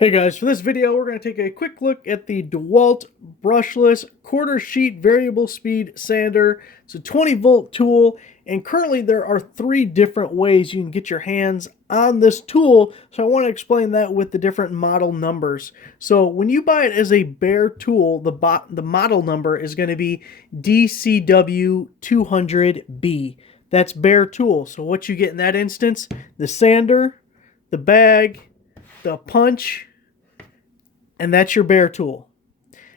Hey guys, for this video we're going to take a quick look at the DeWALT brushless quarter sheet variable speed sander. It's a 20-volt tool, and currently there are 3 different ways you can get your hands on this tool, so I want to explain that with the different model numbers. So when you buy it as a bare tool, the model number is going to be DCW200B. That's bare tool. So what you get in that instance: the sander, the bag, the punch, and that's your bare tool.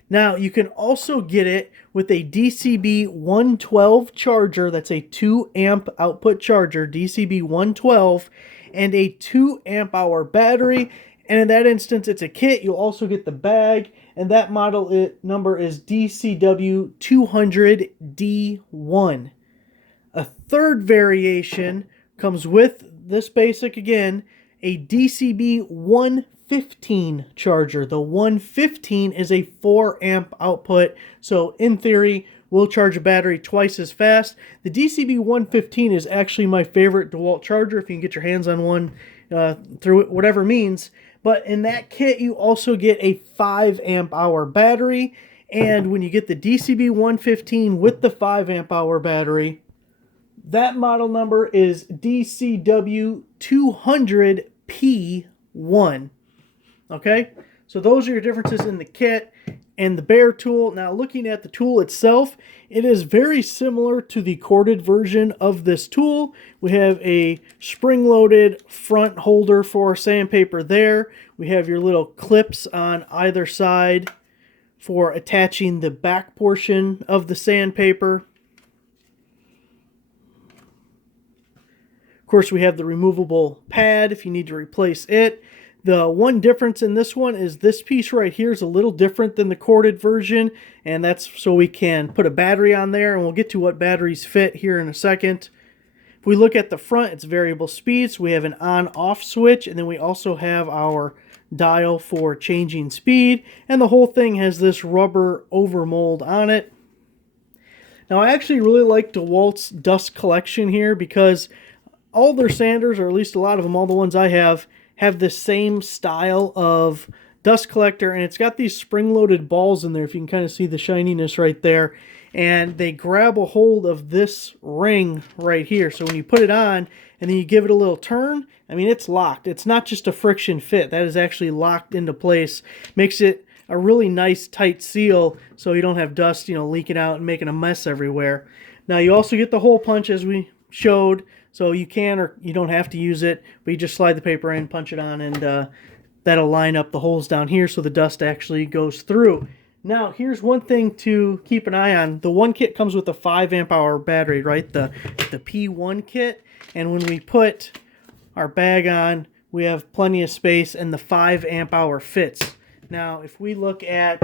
Now you can also get it with a DCB 112 charger. That's a 2 amp output charger, DCB 112, and a 2 amp hour battery. And in that instance, it's a kit. You'll also get the bag, and that model number is DCW 200D1. A third variation comes with this basic again, a DCB 115 charger. The 115 is a 4 amp output, so in theory will charge a battery twice as fast. The DCB 115 is actually my favorite DeWALT charger if you can get your hands on one through whatever means. But in that kit you also get a 5 amp hour battery, and when you get the DCB 115 with the 5 amp hour battery, that model number is DCW 200P1. Okay, so those are your differences in the kit and the bare tool. Now looking at the tool itself, it is very similar to the corded version of this tool. We have a spring-loaded front holder for sandpaper there. We have your little clips on either side for attaching the back portion of the sandpaper. Of course, we have the removable pad if you need to replace it. The one difference in this one is this piece right here is a little different than the corded version, and that's so we can put a battery on there, and we'll get to what batteries fit here in a second. If we look at the front, it's variable speed, so we have an on-off switch, and then we also have our dial for changing speed, and the whole thing has this rubber overmold on it. Now, I actually really like DeWALT's dust collection here because all their sanders, or at least a lot of them, all the ones I have this same style of dust collector, and it's got these spring-loaded balls in there, if you can kind of see the shininess right there, and they grab a hold of this ring right here. So when you put it on and then you give it a little turn, I mean, it's locked. It's not just a friction fit. That is actually locked into place. Makes it a really nice tight seal so you don't have dust, leaking out and making a mess everywhere. Now you also get the hole punch as we showed, so you can or you don't have to use it, but you just slide the paper in, punch it on, and that'll line up the holes down here so the dust actually goes through. Now, here's one thing to keep an eye on. The one kit comes with a 5 amp hour battery, right? The P1 kit. And when we put our bag on, we have plenty of space, and the 5 amp hour fits. Now, if we look at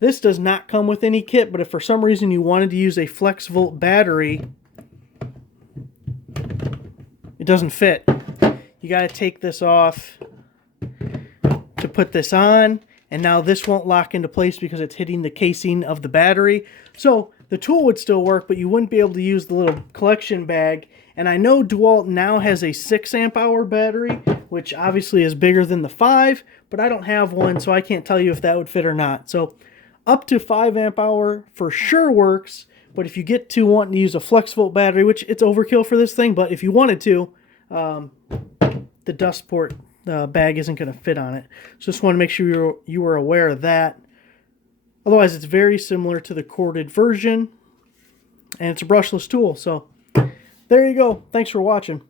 this, does not come with any kit, but if for some reason you wanted to use a flex volt battery, it doesn't fit. You got to take this off to put this on, and now this won't lock into place because it's hitting the casing of the battery. So the tool would still work, but you wouldn't be able to use the little collection bag. And I know DeWALT now has a 6 amp hour battery, which obviously is bigger than the 5, but I don't have one, so I can't tell you if that would fit or not. So up to 5 amp hour for sure works. But if you get to wanting to use a flex volt battery, which it's overkill for this thing, but if you wanted to, the dust port bag isn't going to fit on it. So just want to make sure you were aware of that. Otherwise, it's very similar to the corded version, and it's a brushless tool. So there you go. Thanks for watching.